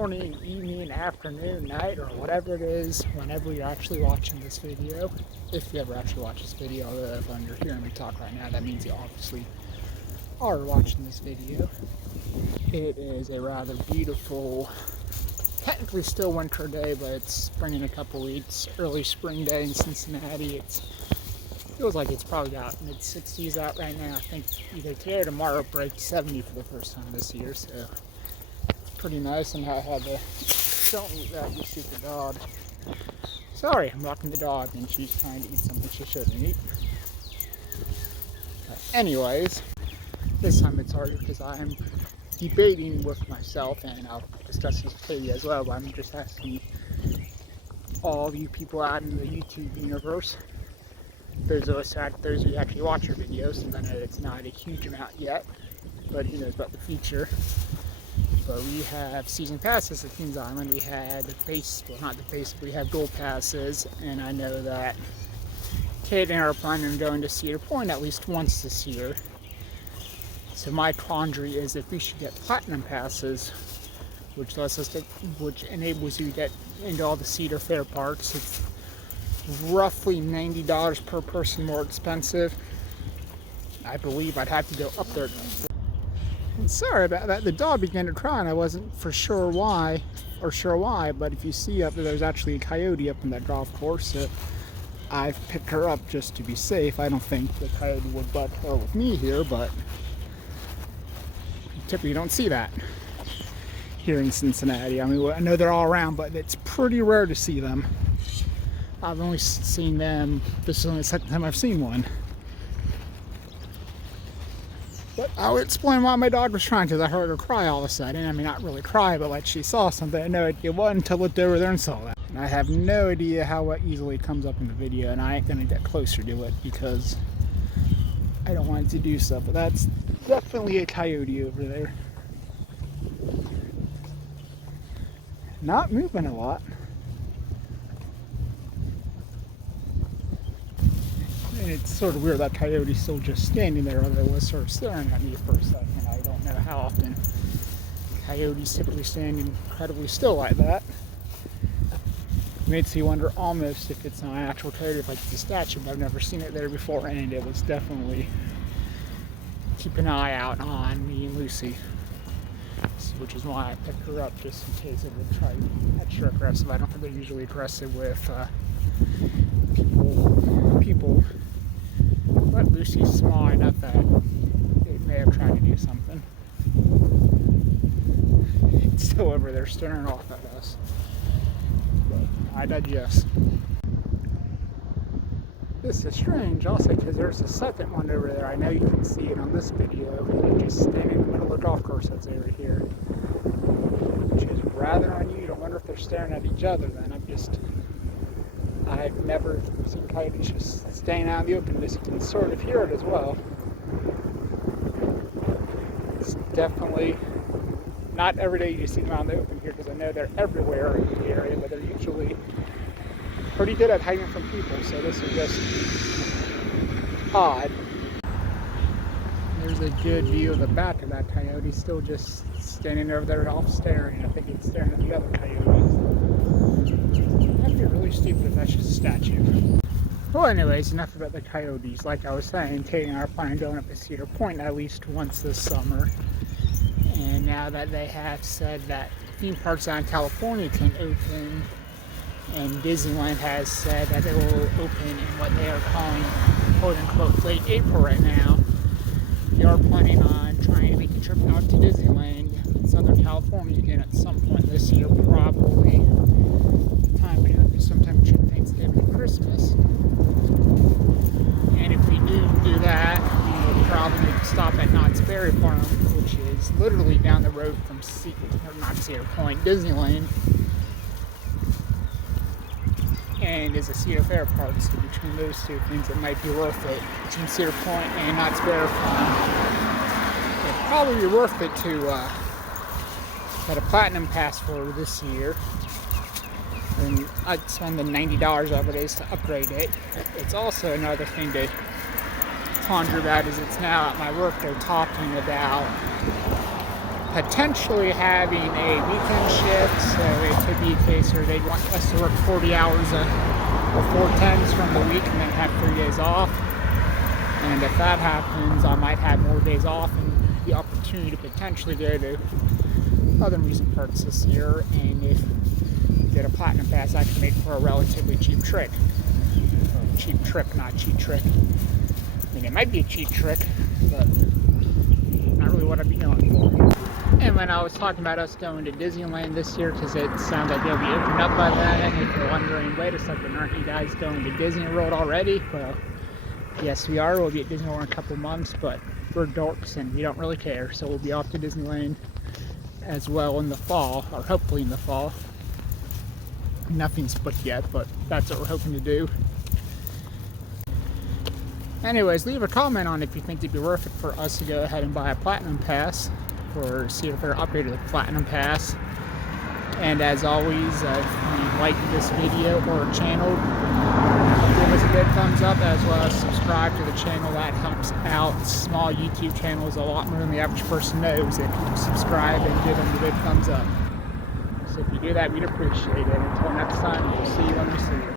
morning, evening, afternoon, night, or whatever it is, whenever you're actually watching this video. If you ever actually watch this video, although if you're hearing me talk right now, that means you obviously are watching this video. It is a rather beautiful, technically still winter day, but it's spring in a couple weeks. Early spring day in Cincinnati. It feels like it's probably about mid-60s out right now. I think either today or tomorrow it breaks 70 for the first time this year, so pretty nice. And I had to don't eat that, you stupid dog. Sorry, I'm walking the dog and she's trying to eat something she shouldn't eat. But anyways, this time it's harder because I'm debating with myself, and I'll discuss this with Katie as well, but I'm just asking all of you people out in the YouTube universe, those of you actually watch your videos, since I know it's not a huge amount yet, but who knows about the future. But we have season passes at Kings Island. We had the base, well not the base, but we have gold passes, and I know that Kate and I are planning on going to Cedar Point at least once this year. So my quandary is if we should get platinum passes, which enables you to get into all the Cedar Fair parks. It's roughly $90 per person more expensive. I believe I'd have to go up there. And sorry about that, the dog began to cry and I wasn't sure why, but if you see up there, there's actually a coyote up in that golf course, so I've picked her up just to be safe. I don't think the coyote would butt her with me here, but typically you don't see that here in Cincinnati. I mean, I know they're all around, but it's pretty rare to see them. I've only seen them, this is only the second time I've seen one. But I'll explain why my dog was trying to. I heard her cry all of a sudden. I mean, not really cry, but like she saw something. I had no idea what until I looked over there and saw that. And I have no idea how easily it comes up in the video, and I ain't gonna get closer to it because I don't want it to do so. But that's definitely a coyote over there. Not moving a lot. And it's sort of weird that coyote's still just standing there, although it was sort of staring at me for a second. I don't know how often coyotes typically stand incredibly still like that. It makes me wonder almost if it's not an actual coyote, like it's a statue, but I've never seen it there before, and it was definitely keep an eye out on me and Lucy, which is why I picked her up, just in case it would try to be extra aggressive. I don't think they're usually aggressive with people. But Lucy's small enough that it may have tried to do something. It's still over there staring off at us. But I digest. This is strange also because there's a second one over there. I know you can see it on this video. And it's just standing in the middle of the golf course that's over here. Which is rather unusual. I wonder if they're staring at each other then. I've never seen coyotes just staying out in the open. You can sort of hear it as well. It's definitely not every day you see them out in the open here, because I know they're everywhere in the area, but they're usually pretty good at hiding from people, so this is just odd. There's a good view of the back of that coyote, still just standing over there off staring. I think it's staring at the other coyote. That'd be really stupid if that's just a statue. Well, anyways, enough about the coyotes. Like I was saying, Katie and I are planning on going up to Cedar Point at least once this summer. And now that they have said that theme parks out in California can open, and Disneyland has said that they will open in what they are calling quote-unquote late April right now, we are planning on trying to make a trip out to Disneyland in Southern California again at some point this year, probably sometime between Thanksgiving and Christmas. And if we do that, we will probably stop at Knott's Berry Farm, which is literally down the road from Cedar Point, Disneyland, and is a Cedar Fair park. So between those two things, it might be worth it. Between Cedar Point and Knott's Berry Farm, it'd probably be worth it to get a platinum pass for this year. And I'd spend the $90 of it is to upgrade it. It's also another thing to ponder about is it's now at my work they're talking about potentially having a weekend shift, so it could be a case where they'd want us to work 40 hours or 4 10s from the week and then have 3 days off. And if that happens, I might have more days off and the opportunity to potentially go to other amusement parks this year. And if you get a platinum pass, I can make for a relatively cheap trick. Or cheap trip, not cheap trick. I mean, it might be a cheap trick, but not really what I'd be going for. And when I was talking about us going to Disneyland this year, because it sounds like they'll be opened up by then, if you're wondering, wait a second, aren't you guys going to Disney World already? Well, yes, we are. We'll be at Disney World in a couple months, but we're dorks and we don't really care. So we'll be off to Disneyland as well in the fall, or hopefully in the fall. Nothing's booked yet, but that's what we're hoping to do. Anyways, leave a comment on if you think it'd be worth it for us to go ahead and buy a platinum pass, or see if they're upgraded to the platinum pass. And as always, if you like this video or channel, give us a good thumbs up, as well as subscribe to the channel. That helps out small YouTube channels a lot more than the average person knows if you subscribe and give them a good thumbs up. So if you do that, we'd appreciate it. Until next time, we'll see you when we see you.